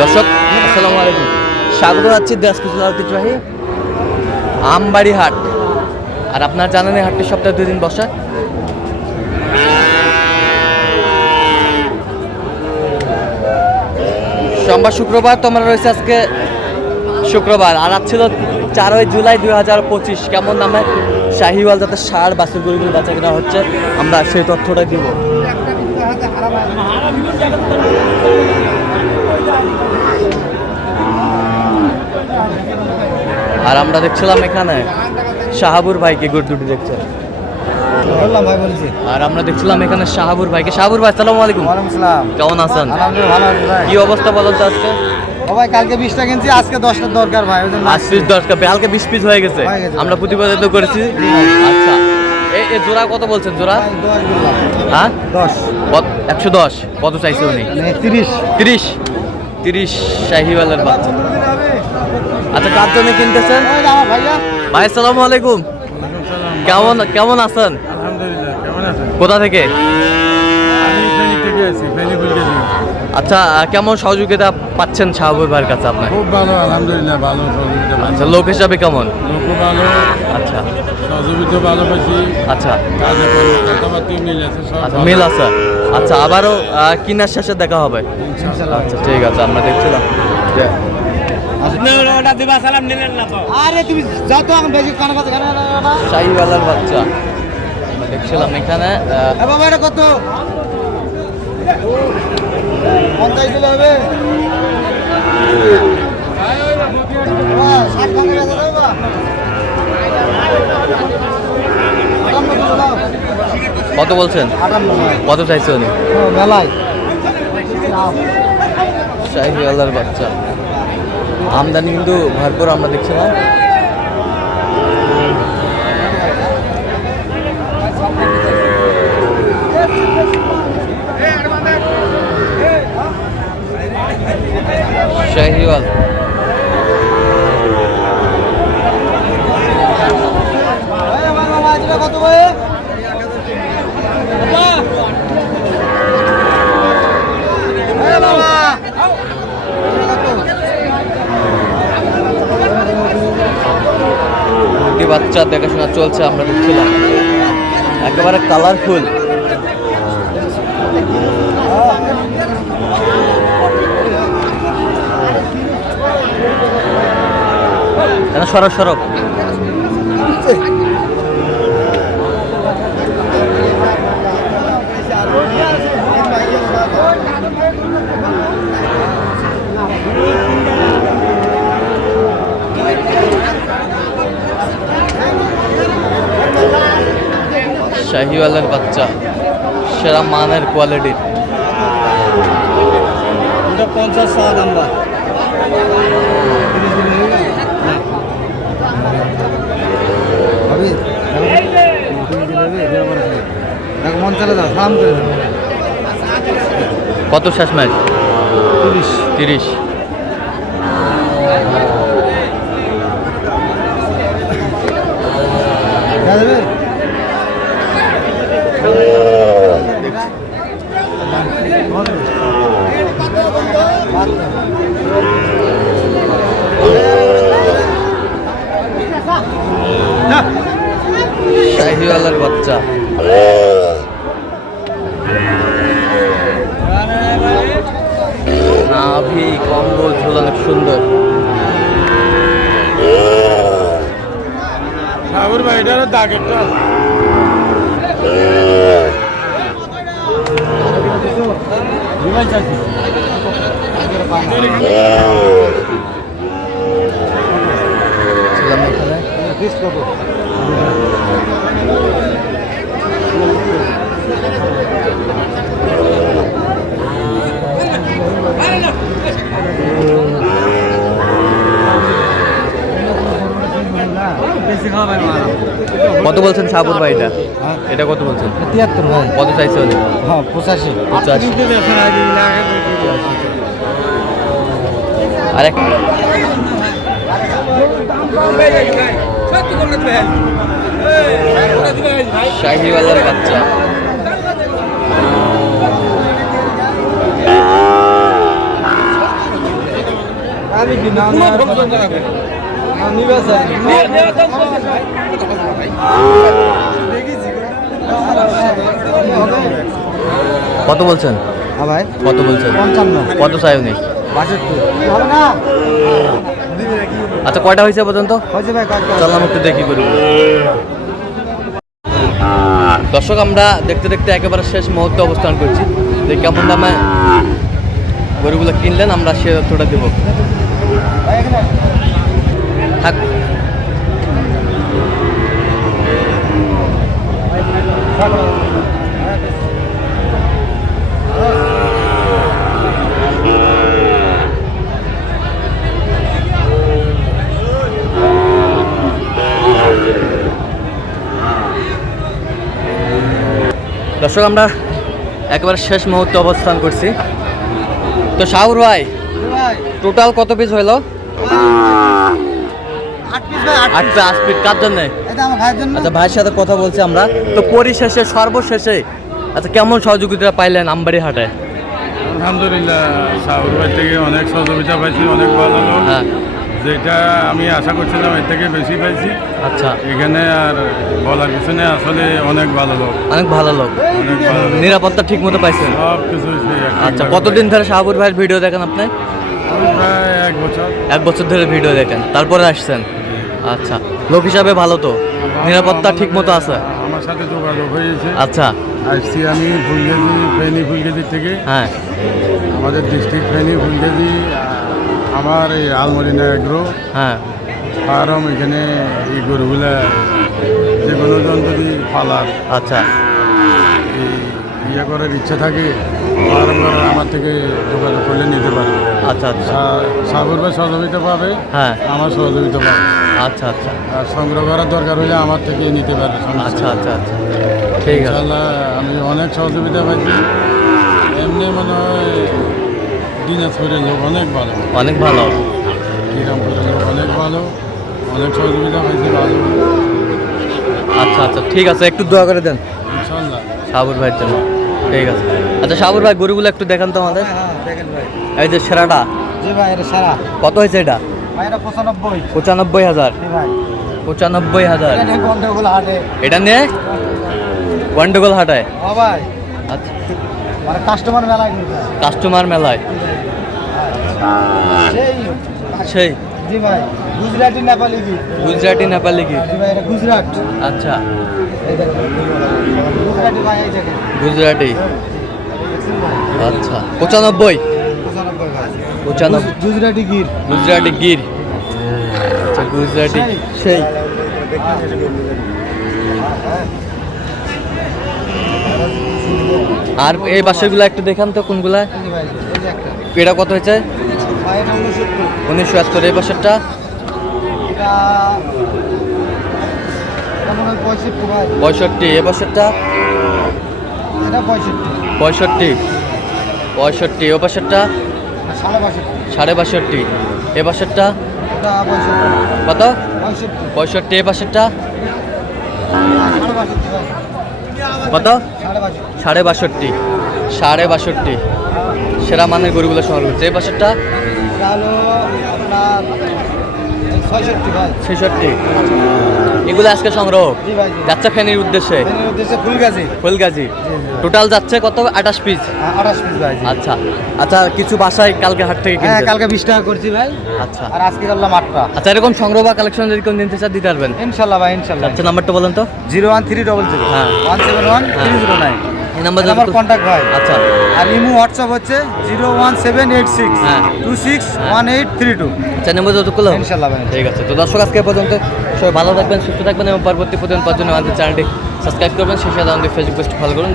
দর্শক, আসসালামু আলাইকুম। স্বাগত দেশকুচুল ঐতিহ্যবাহী আমবাড়ি হাট। আর আপনার জানেন এই হাটটি সপ্তাহে দুই দিন বসে। সোমবার শুক্রবার তোমার রয়েছে আজকে শুক্রবার। আর আজ ছিল চারই জুলাই দুই হাজার পঁচিশ। কেমন নামে শাহিওয়াল যাতে সার বাছুর গরিবের বাচ্চা কেনা হচ্ছে, আমরা সেই তথ্যটা দিব। আর আমরা দেখছিলাম এখানে শাহাবুর ভাইকে গরু দুটি দেখছে আর আমরা দেখছিলাম এখানে শাহাবুর ভাইকে। শাহাবুর ভাই সালাম আলাইকুম। কেমন আছেন? কি অবস্থা বলেন তো আজকে? ভাই কালকে বিশটা কিনছি আজকে দশটা দরকার ভাই আজ পিস দশ কাপে হালকা বিশ পিস হয়ে গেছে। আমরা প্রতিবেদিত করেছি। আচ্ছা। এ জোড়া কত বলছেন জোড়া? হ্যাঁ? দশ। একশো দশ। কত চাইছে উনি? মানে তিরিশ। তিরিশ। তিরিশ শাহিওয়ালের বাচ্চা। আচ্ছা কার জন্য কিনতেছেন? ভাই আসসালামু আলাইকুম। কেমন কেমন আছেন? আলহামদুলিল্লাহ কেমন আছেন? কোথা থেকে? আচ্ছা কেমন সহযোগিতা পাচ্ছেন শাহাবুর ভাইয়ের কাছে আপনার? খুব ভালো আলহামদুলিল্লাহ ভালো সহযোগিতা আচ্ছা লোক হিসাবে কেমন? লোকও ভালো। আচ্ছা। সহযোগিতা ভালো পাইছি আচ্ছা। আচ্ছা মিল আছে। আচ্ছা আবারও কিনার শেষে দেখা হবে। আচ্ছা ঠিক আছে আমরা দেখছিলাম। আরে তুমি যাও তো এখন বেশি কানে কাছে কানে? শাহিওয়ালার বাচ্চা। আমরা দেখছিলাম এখানে আহ, বাবা এটা কত? পঞ্চাশ দিলে হবে। দাও। কত বলছেন? কত চাইছে উনি? মেলায়। শাহিওয়ালার বাচ্চা। আমদানি কিন্তু ভরপুর আমরা দেখছিলাম। শাহিওয়াল এই আমার বাবা, এটা কত ভাই এই বাবা এটা কত? মুরগি বাচ্চা দেখাশোনা চলছে আমরা দেখছিলাম। একেবারে কালারফুল সরব সরব শাহিওয়ালের বাচ্চা সেরা মানের কোয়ালিটির পঞ্চাশ টাকা কত শেষ ম্যাচ তিরিশ। তিরিশ। শাহিওয়ালের বাচ্চা। নাভি কম্বল ঝোল অনেক সুন্দর। সাগর ভাই এটার দাগেরটা ছিলাম পিস কত কত বলছেন সাবুর ভাই এটা এটা কত বলছেন? তিয়াত্তর ভাই। কত চাইছে উনি? হ্যাঁ পঁচাশি। পঁচাশি। আর এক শাহিওয়ালার বাচ্চা। আমি কি না আমি কত বলছেন? ভাই কত বলছেন? কত চাই উনি বাষট্টি। হবে না? আচ্ছা কয়টা হয়েছে পর্যন্ত? চললাম একটু দেখি করি। দর্শক আমরা দেখতে দেখতে একেবারে শেষ মুহূর্তে অবস্থান করছি। যে কেমন দামে গরুগুলো কিনলেন আমরা সে তথ্যটা দেবো। থাক। দর্শক আমরা একেবারে শেষ মুহূর্তে অবস্থান করছি। তো শাহুর ভাই টোটাল কত পিস হইল? আট পিস আট আট পিস কার জন্যে? ভাইয়ের জন্য। আচ্ছা ভাইয়ের সাথে কথা বলছি আমরা। তো পরিশেষে সর্বশেষে আচ্ছা কেমন সহযোগিতা পাইলেন আমবাড়ি হাটে আলহামদুলিল্লাহ শাহুর ভাই থেকে অনেক সহযোগিতা পাইছি অনেক ভালো হ্যাঁ। যেটা আমি আশা করছিলাম এর থেকে বেশি পাইছি। আচ্ছা। এখানে আর বলার কিছু নেই আসলে অনেক ভালো লোক। অনেক ভালো লোক। নিরাপত্তা ঠিক মতো পাইছেন? সব কিছু আচ্ছা কতদিন ধরে শাহাবুর ভাইয়ের ভিডিও দেখেন আপনি? প্রায় এক বছর। এক বছর ধরে ভিডিও দেখেন তারপরে আসছেন? আচ্ছা লোক হিসাবে ভালো তো? নিরাপত্তা ঠিক মতো আছে? আমার সাথে যোগাযোগ হয়েছে। আচ্ছা। আসছি আমি ফুলগেজি ফেনী ফুলগেজি থেকে। হ্যাঁ। আমাদের ডিস্ট্রিক্ট ফেনী ফুলগেজি আমার এই আলমরিনা এগ্রো। হ্যাঁ। ফার্ম এখানে এই গরুগুলা যে কোনো জন যদি পালার আচ্ছা। এই ইয়ে করার ইচ্ছা থাকে ফার্ম করার আমার থেকে যোগাযোগ করলে নিতে পারবে। আচ্ছা আচ্ছা। সাগর ভাই সহযোগিতা পাবে হ্যাঁ। আমার সহযোগিতা পাবে। আচ্ছা আচ্ছা। আর সংগ্রহ করার দরকার হলে আমার থেকে নিতে পারবে আচ্ছা আচ্ছা আচ্ছা। ঠিক আছে। আমি অনেক সহযোগিতা পাইছি। এমনি মনে হয় দিনাজপুরের লোক অনেক ভালো। অনেক ভালো। শ্রীরামপুরের লোক অনেক ভালো। অনেক সহযোগিতা পাইছি ভালো। আচ্ছা আচ্ছা ঠিক আছে একটু দোয়া করে দেন। ইনশাল্লাহ। সাবুর ভাইয়ের জন্য। ঠিক আছে। আচ্ছা সাবুর ভাই গরুগুলো একটু দেখান তো আমাদের। হ্যাঁ দেখেন ভাই। এই যে সেরাটা। জি ভাই এটা সারা। কত হয়েছে এটা? ভাই পঁচানব্বই। পঁচানব্বই হাজার। পঁচানব্বই হাজার। এটা নিয়ে গন্ডগোল হাটায়? আচ্ছা। মানে কাস্টমার মেলায় কাস্টমার মেলায়। সেই। সেই। জি ভাই গুজরাটি নেপালি কি গুজরাটি নেপালি কি জি ভাই এটা গুজরাট। আচ্ছা। গুজরাটি ভাই এই দেখেন। গুজরাটি। আচ্ছা পঁচানব্বই। পঁচানব্বই গুজরাটি গির গুজরাটি গির আচ্ছা গুজরাটি। সেই। আর এই বাসাগুলো একটু দেখান তো কোনগুলা? জি ভাই এই যে একটা। এটা কত হয়েছে? উনিশশো একাত্তর এই বছরটা? পঁয়ষট্টি এ বছরটা? পঁয়ষট্টি। পঁয়ষট্টি ও বছরটা? সাড়ে বাষট্টি এ বছরটা? কত? পঁয়ষট্টি। এ বছরটা? কত? সাড়ে বাষট্টি সাড়ে বাষট্টি সেরা মানের গরুগুলো সংগ্রহ করছে এই বছরটা? হলো আপনার ছয়ষট্টি ভাই। ছেষট্টি। এগুলো আজকে সংগ্রহ? যাচ্ছে ফেনীর উদ্দেশ্যে? উদ্দেশ্যে ফুলগাছি ফুলগাজি। টোটাল যাচ্ছে কত? আঠাশ পিস আঠাশ পিস ভাই আচ্ছা। আচ্ছা কিছু বাসায় কালকে হাট থেকে হ্যাঁ কালকে বিশ টাকা করছি ভাই। আচ্ছা। আর আজকে করলাম আটটা। আচ্ছা এরকম সংগ্রহ বা কালেকশন যদি কেউ নিতে চান দিতে পারবেন? ইনশাল্লাহ ভাই ইনশাল্লাহ। আচ্ছা নাম্বারটা বলেন তো? Zero one three double zero. হ্যাঁ। One seven one three zero nine. এই নাম্বার আমার কন্ট্যাক্ট আচ্ছা। আর ইমো হোয়াটসঅ্যাপ হচ্ছে zero one seven eight six হ্যাঁ। Two six one eight three two. চার নাম্বার যত করলাম? ইনশাল্লাহ ভাই। ঠিক আছে। তো দর্শক আজকে পর্যন্ত সবাই ভালো থাকবেন সুস্থ থাকবেন এবং পরবর্তী পর্যন্ত পাওয়ার জন্য আমাদের চ্যানেলটি সাবস্ক্রাইব করবেন। সেই সাথে আমাদের ফেসবুক পেজটি ফলো করুন।